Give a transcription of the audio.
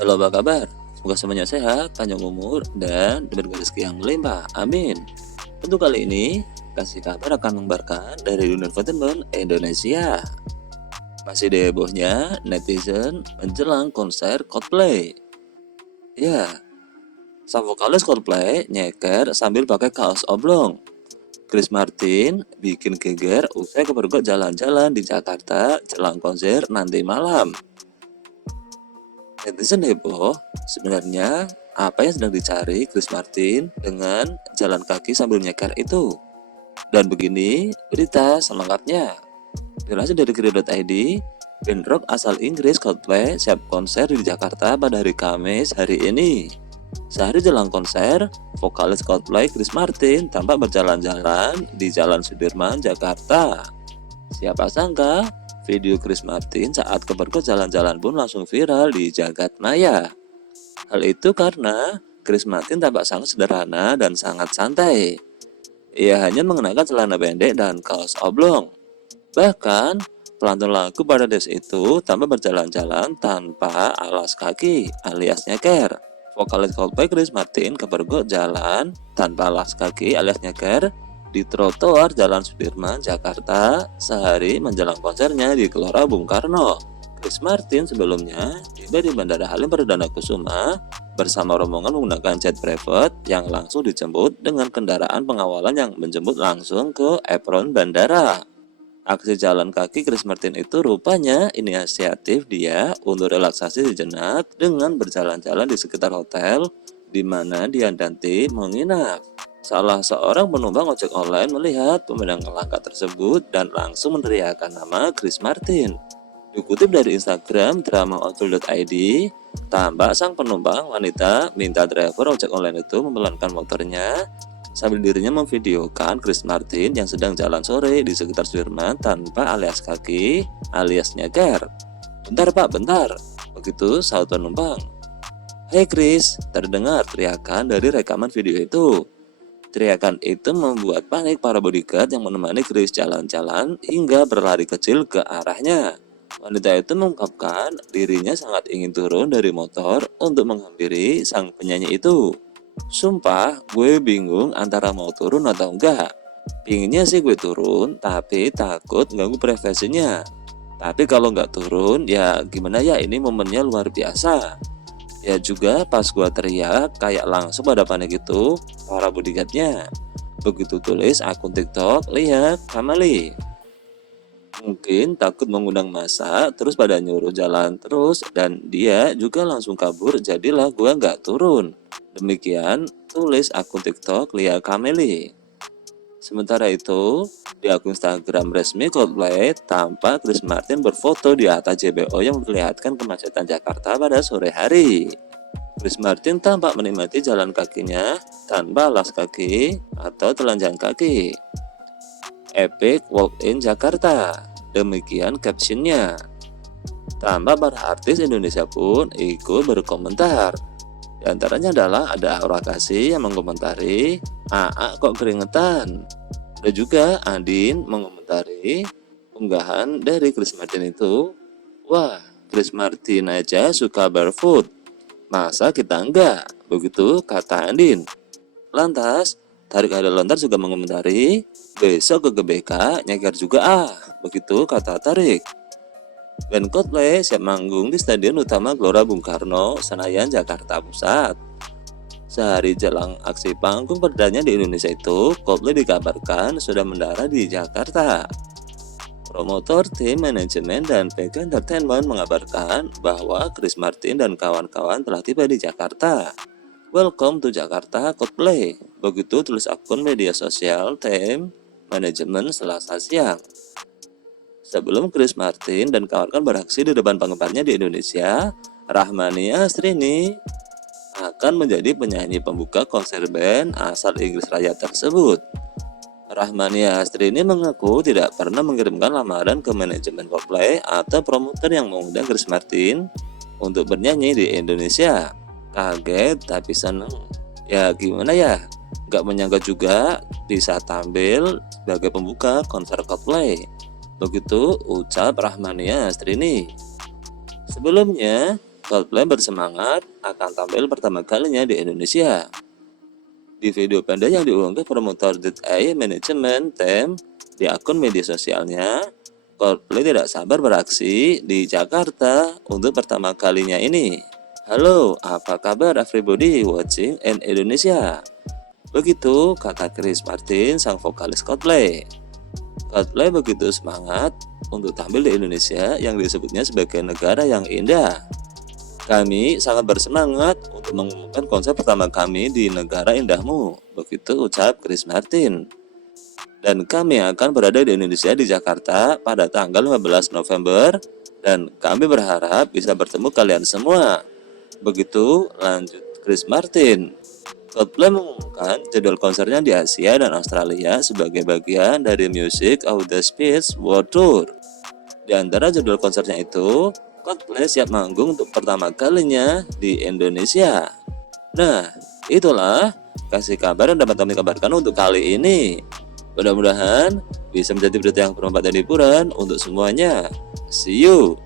Halo, apa kabar? Semoga semuanya sehat, panjang umur, dan diberi rezeki yang melimpah. Amin. Untuk kali ini, kasih kabar akan mengabarkan dari dunia entertainment Indonesia. Masih hebohnya netizen menjelang konser Coldplay. Ya, sang vokalis Coldplay nyeker sambil pakai kaos oblong. Chris Martin bikin geger usai kepergok jalan-jalan di Jakarta jelang konser nanti malam. Netizen heboh, sebenarnya apa yang sedang dicari Chris Martin dengan jalan kaki sambil nyeker itu? Dan begini berita selengkapnya. Dilansir dari Grid.id, band rock asal Inggris Coldplay siap konser di Jakarta pada hari Kamis hari ini. Sehari jelang konser, vokalis Coldplay Chris Martin tampak berjalan-jalan di Jalan Sudirman, Jakarta. Siapa sangka video Chris Martin saat kepergok jalan-jalan pun langsung viral di jagat maya. Hal itu karena Chris Martin tampak sangat sederhana dan sangat santai. Ia hanya mengenakan celana pendek dan kaos oblong. Bahkan, pelantun lagu Paradise itu tampak berjalan-jalan tanpa alas kaki alias nyeker. Vokalis Coldplay Chris Martin kepergok jalan tanpa alas kaki alias nyeker di trotoar Jalan Sudirman, Jakarta sehari menjelang konsernya di Gelora Bung Karno. Chris Martin sebelumnya tiba di Bandara Halim Perdana Kusuma bersama rombongan menggunakan jet private yang langsung dijemput dengan kendaraan pengawalan yang menjemput langsung ke apron bandara. Aksi jalan kaki Chris Martin itu rupanya inisiatif dia untuk relaksasi sejenak dengan berjalan-jalan di sekitar hotel di mana dia nanti menginap. Salah seorang penumpang ojek online melihat pemandangan langka tersebut dan langsung meneriakkan nama Chris Martin. Dikutip dari Instagram dramaonfil.id, tampak sang penumpang wanita minta driver ojek online itu mempelankan motornya sambil dirinya memvideokan Chris Martin yang sedang jalan sore di sekitar Sudirman tanpa alias kaki alias nyeker. "Bentar pak, bentar," begitu sahut penumpang. "Hei Chris," terdengar teriakan dari rekaman video itu. Teriakan itu membuat panik para bodyguard yang menemani Chris jalan-jalan hingga berlari kecil ke arahnya. Wanita itu mengungkapkan dirinya sangat ingin turun dari motor untuk menghampiri sang penyanyi itu. "Sumpah, gue bingung antara mau turun atau enggak. Pinginnya sih gue turun, tapi takut ganggu privasinya. Tapi kalau nggak turun, ya gimana ya, ini momennya luar biasa. Ya juga pas gua teriak kayak langsung pada panik itu para bodyguardnya." Begitu tulis akun TikTok Lihat Kamali. Mungkin takut mengundang massa terus pada nyuruh jalan terus dan dia juga langsung kabur, jadilah gua nggak turun. Demikian tulis akun TikTok Lihat Kamali. Sementara itu, di akun Instagram resmi Coldplay, tampak Chris Martin berfoto di atas JBO yang memperlihatkan kemacetan Jakarta pada sore hari. Chris Martin tampak menikmati jalan kakinya tanpa alas kaki atau telanjang kaki. "Epic Walk in Jakarta," demikian captionnya. Tampak para artis Indonesia pun ikut berkomentar. Di antaranya adalah ada Aura Kasih yang mengomentari, "Aa kok keringetan?" Ada juga Andin mengomentari unggahan dari Chris Martin itu, "Wah, Chris Martin aja suka barefoot, masa kita enggak?" Begitu kata Andin. Lantas, Tarik Ada Lontar juga mengomentari, "Besok ke GBK nyeker juga ah." Begitu kata Tarik. Band Coldplay siap manggung di Stadion Utama Gelora Bung Karno, Senayan, Jakarta Pusat. Sehari jelang aksi panggung perdana di Indonesia itu, Coldplay dikabarkan sudah mendarat di Jakarta. Promotor, tim manajemen, dan PK Entertainment mengabarkan bahwa Chris Martin dan kawan-kawan telah tiba di Jakarta. "Welcome to Jakarta Coldplay," begitu tulis akun media sosial tim manajemen Selasa siang. Sebelum Chris Martin dan kawan-kawan beraksi di depan penggemarnya di Indonesia, Rahmani Astrini akan menjadi penyanyi pembuka konser band asal Inggris Raya tersebut. Rahmani Astrini mengaku tidak pernah mengirimkan lamaran ke manajemen Coldplay atau promotor yang mengundang Chris Martin untuk bernyanyi di Indonesia. Kaget tapi seneng. Ya gimana ya, gak menyangka juga bisa tampil sebagai pembuka konser Coldplay. Begitu ucap Rahmania Astrini. Sebelumnya, Coldplay bersemangat akan tampil pertama kalinya di Indonesia. Di video pendek yang diunggah promotor DA Management Team di akun media sosialnya, Coldplay tidak sabar beraksi di Jakarta untuk pertama kalinya ini. Halo, apa kabar everybody watching in Indonesia? Begitu kata Chris Martin, sang vokalis Coldplay. Coldplay begitu semangat untuk tampil di Indonesia yang disebutnya sebagai negara yang indah. Kami sangat bersemangat untuk mengumumkan konser pertama kami di negara indahmu, begitu ucap Chris Martin. Dan kami akan berada di Indonesia di Jakarta pada tanggal 15 November dan kami berharap bisa bertemu kalian semua. Begitu lanjut Chris Martin. Coldplay mengumumkan jadwal konsernya di Asia dan Australia sebagai bagian dari Music of the Spheres World Tour. Di antara jadwal konsernya itu, Coldplay siap manggung untuk pertama kalinya di Indonesia. Nah, itulah kasih kabar yang dapat kami kabarkan untuk kali ini. Mudah-mudahan bisa menjadi berita yang bermanfaat dan hiburan untuk semuanya. See you!